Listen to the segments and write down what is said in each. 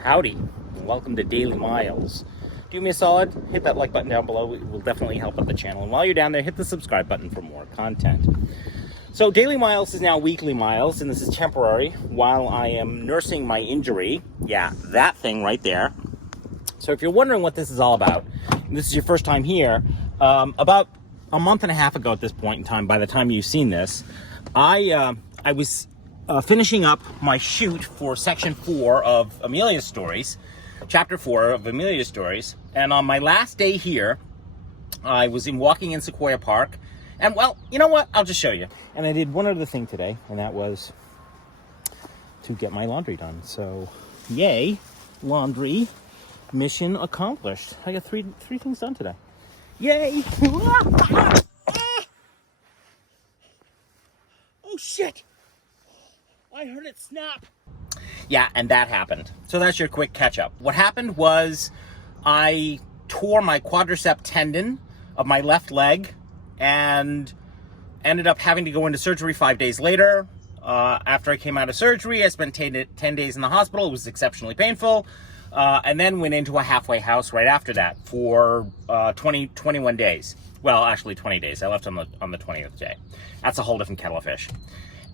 Howdy, and welcome to Daily Miles. Do me a solid, hit that like button down below. It will definitely help out the channel. And while you're down there, hit the subscribe button for more content. So Daily Miles is now weekly miles, and this is temporary while I am nursing my injury. Yeah, that thing right there. So if you're wondering what this is all about, and this is your first time here, about a month and a half ago at this point in time, by the time you've seen this, I was finishing up my shoot for section 4 of Amelia's stories, chapter 4 of Amelia's stories. And on my last day here, I was walking in Sequoia Park, and well, you know what? I'll just show you. And I did one other thing today, and that was to get my laundry done. So, yay, laundry, mission accomplished. I got three things done today. Yay! Oh shit! I heard it snap. Yeah, and that happened. So that's your quick catch-up. What happened was I tore my quadricep tendon of my left leg and ended up having to go into surgery 5 days later. After I came out of surgery, I spent 10 days in the hospital. It was exceptionally painful. And then went into a halfway house right after that for 21 days. Well, actually 20 days. I left on the 20th day. That's a whole different kettle of fish.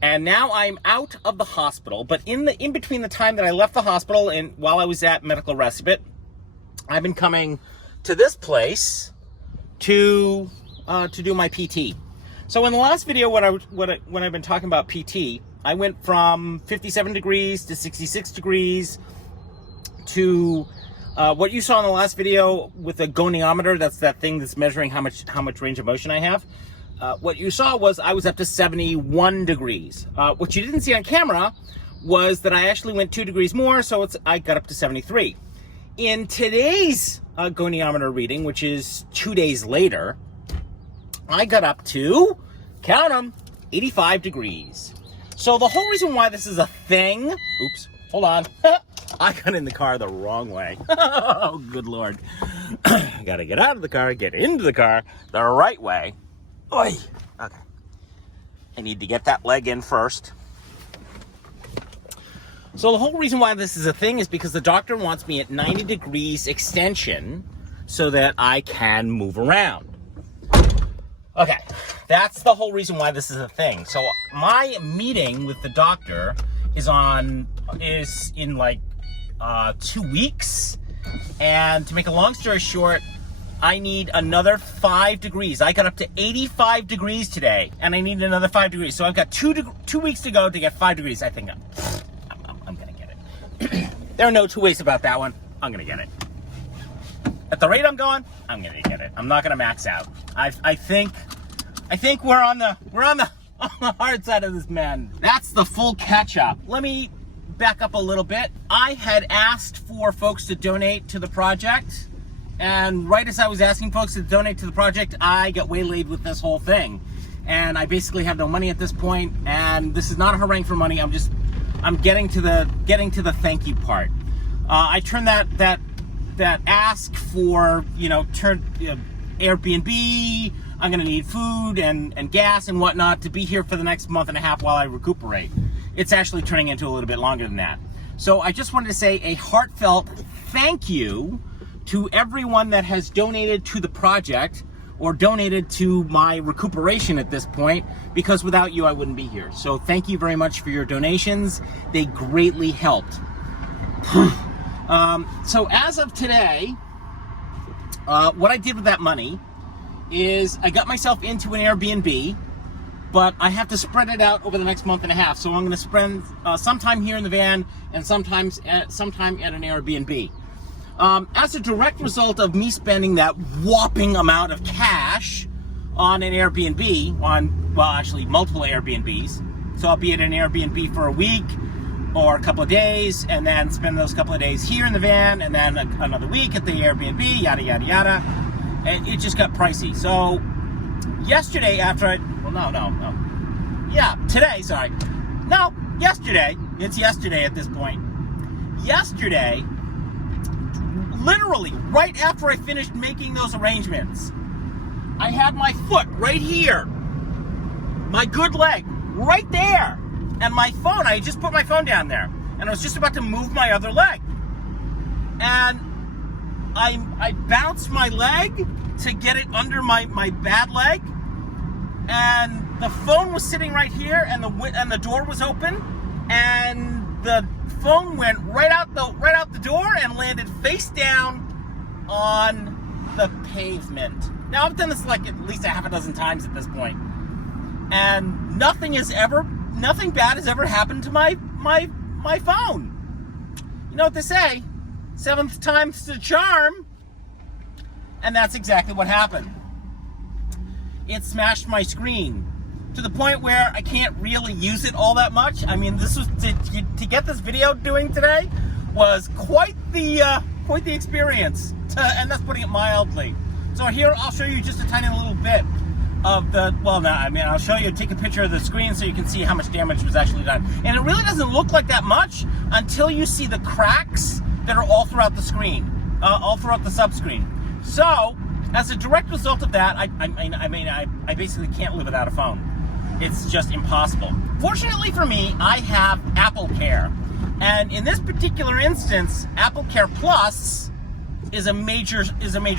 And now I'm out of the hospital, but in between the time that I left the hospital and while I was at medical respite, I've been coming to this place to do my PT. So in the last video, when I've been talking about PT, I went from 57 degrees to 66 degrees to what you saw in the last video with the goniometer. That's that thing that's measuring how much range of motion I have. What you saw was I was up to 71 degrees. What you didn't see on camera was that I actually went 2 degrees more, so I got up to 73. In today's goniometer reading, which is 2 days later, I got up to, count them, 85 degrees. So the whole reason why this is a thing, oops, hold on. I got in the car the wrong way. Oh, good Lord. Gotta get out of the car, get into the car the right way. Oy. Okay. I need to get that leg in first. So the whole reason why this is a thing is because the doctor wants me at 90 degrees extension so that I can move around. Okay. That's the whole reason why this is a thing. So my meeting with the doctor is in like 2 weeks. And to make a long story short, I need another 5 degrees. I got up to 85 degrees today, and I need another 5 degrees. So I've got 2 weeks to go to get 5 degrees. I think I'm gonna get it. There are no two ways about that one. I'm gonna get it. At the rate I'm going, I'm gonna get it. I'm not gonna max out. I think we're on the hard side of this, man. That's the full catch up. Let me back up a little bit. I had asked for folks to donate to the project. And right as I was asking folks to donate to the project, I got waylaid with this whole thing. And I basically have no money at this point, and this is not a harangue for money. I'm getting to the thank you part. I turned that ask for, Airbnb, I'm gonna need food and gas and whatnot to be here for the next month and a half while I recuperate. It's actually turning into a little bit longer than that. So I just wanted to say a heartfelt thank you to everyone that has donated to the project or donated to my recuperation at this point, because without you, I wouldn't be here. So thank you very much for your donations. They greatly helped. So as of today, what I did with that money is I got myself into an Airbnb, but I have to spread it out over the next month and a half. So I'm gonna spend some time here in the van and sometime at an Airbnb. As a direct result of me spending that whopping amount of cash on an Airbnb, actually multiple Airbnbs. So I'll be at an Airbnb for a week or a couple of days, and then spend those couple of days here in the van, and then another week at the Airbnb, yada, yada, yada. And it just got pricey. So yesterday yesterday, it's yesterday at this point. Yesterday, literally, right after I finished making those arrangements, I had my foot right here, my good leg right there, and my phone, I just put my phone down there, and I was just about to move my other leg. and I bounced my leg to get it under my bad leg, and the phone was sitting right here, and the door was open, and the phone went right out the door and landed face down on the pavement. Now, I've done this like at least a half a dozen times at this point, and nothing bad has ever happened to my phone. You know what they say, 7th time's the charm, and that's exactly what happened. It smashed my screen to the point where I can't really use it all that much. I mean, this was to get this video doing today was quite the experience, and that's putting it mildly. So here, I'll show you just a tiny little bit of the, I'll show you, take a picture of the screen so you can see how much damage was actually done. And it really doesn't look like that much until you see the cracks that are all throughout the screen, all throughout the subscreen. So, as a direct result of that, I basically can't live without a phone. It's just impossible. Fortunately for me, I have Apple Care. And in this particular instance, Apple Care Plus is a major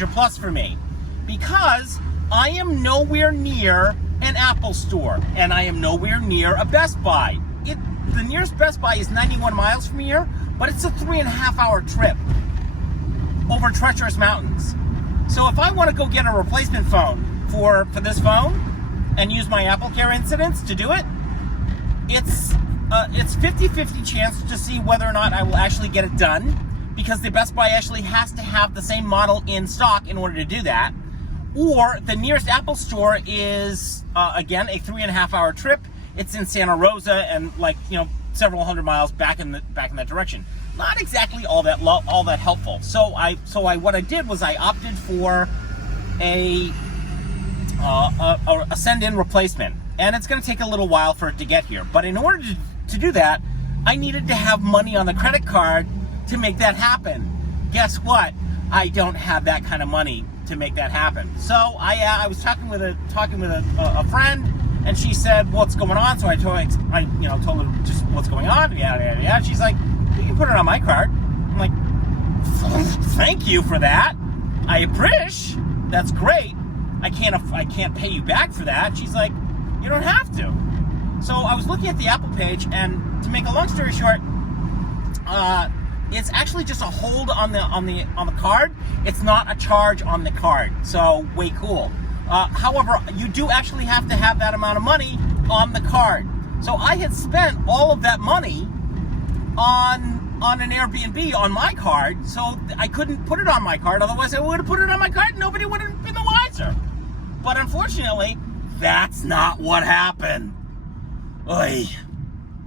plus for me, because I am nowhere near an Apple store, and I am nowhere near a Best Buy. The nearest Best Buy is 91 miles from here, but it's a 3.5-hour trip over treacherous mountains. So if I want to go get a replacement phone for this phone and use my Apple Care incidents to do it, it's 50-50 chance to see whether or not I will actually get it done, because the Best Buy actually has to have the same model in stock in order to do that. Or the nearest Apple store is, again, a 3.5-hour trip. It's in Santa Rosa, and several hundred miles back in that direction. Not exactly all that helpful. So what I did was I opted for a send-in replacement, and it's going to take a little while for it to get here. But in order to do that, I needed to have money on the credit card to make that happen. Guess what? I don't have that kind of money to make that happen. So I was talking with a friend, and she said, "What's going on?" So I told her just what's going on. Yeah. She's like, "You can put it on my card." I'm like, "Thank you for that. I appreciate. That's great. I can't pay you back for that." She's like, "You don't have to." So I was looking at the Apple page, and to make a long story short, it's actually just a hold on the card. It's not a charge on the card. So way cool. However, you do actually have to have that amount of money on the card. So I had spent all of that money on an Airbnb on my card, so I couldn't put it on my card. Otherwise, I would have put it on my card and nobody would have been the wiser. But unfortunately, that's not what happened. Oy.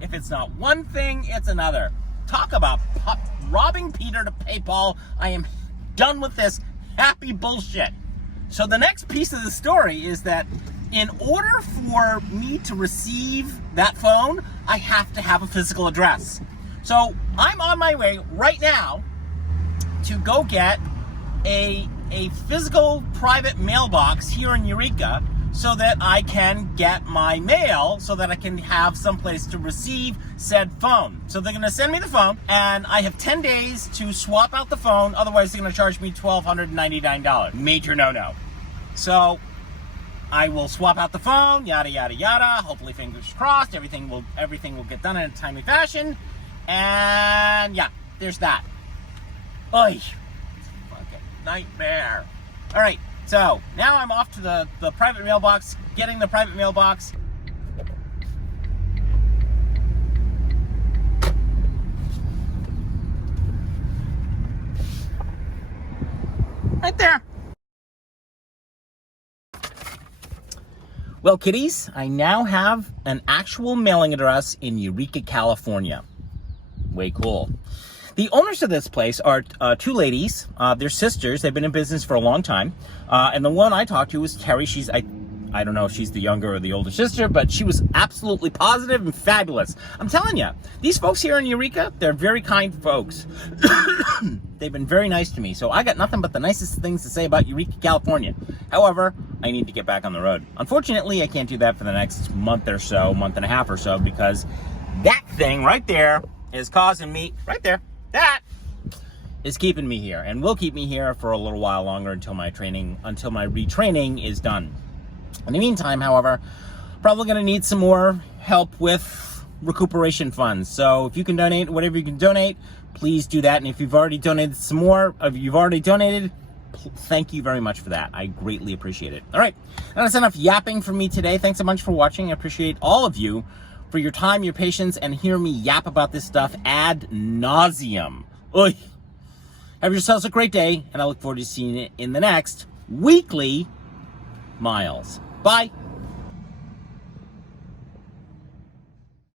If it's not one thing, it's another. Talk about robbing Peter to pay Paul. I am done with this happy bullshit. So the next piece of the story is that in order for me to receive that phone, I have to have a physical address. So I'm on my way right now to go get a physical private mailbox here in Eureka, so that I can get my mail, so that I can have someplace to receive said phone. So they're gonna send me the phone, and I have 10 days to swap out the phone, otherwise they're gonna charge me $1,299. Major no-no. So I will swap out the phone, yada, yada, yada. Hopefully, fingers crossed, everything will get done in a timely fashion. And yeah, there's that. Oy, fucking nightmare. All right. So now I'm off to the private mailbox, getting the private mailbox. Right there. Well, kiddies, I now have an actual mailing address in Eureka, California. Way cool. The owners of this place are two ladies. They're sisters. They've been in business for a long time. And the one I talked to was Terry. I don't know if she's the younger or the older sister, but she was absolutely positive and fabulous. I'm telling you, these folks here in Eureka, they're very kind folks. They've been very nice to me. So I got nothing but the nicest things to say about Eureka, California. However, I need to get back on the road. Unfortunately, I can't do that for the next month or so, month and a half or so, because that thing right there is causing me, right there, that is keeping me here and will keep me here for a little while longer until my retraining is done. In the meantime, however, probably going to need some more help with recuperation funds. So if you can donate whatever you can donate, please do that. And if you've already donated some more, thank you very much for that. I greatly appreciate it. All right, that's enough yapping from me today. Thanks a bunch for watching. I appreciate all of you for your time, your patience, and hear me yap about this stuff ad nauseum. Oy. Have yourselves a great day, and I look forward to seeing you in the next weekly Miles. Bye.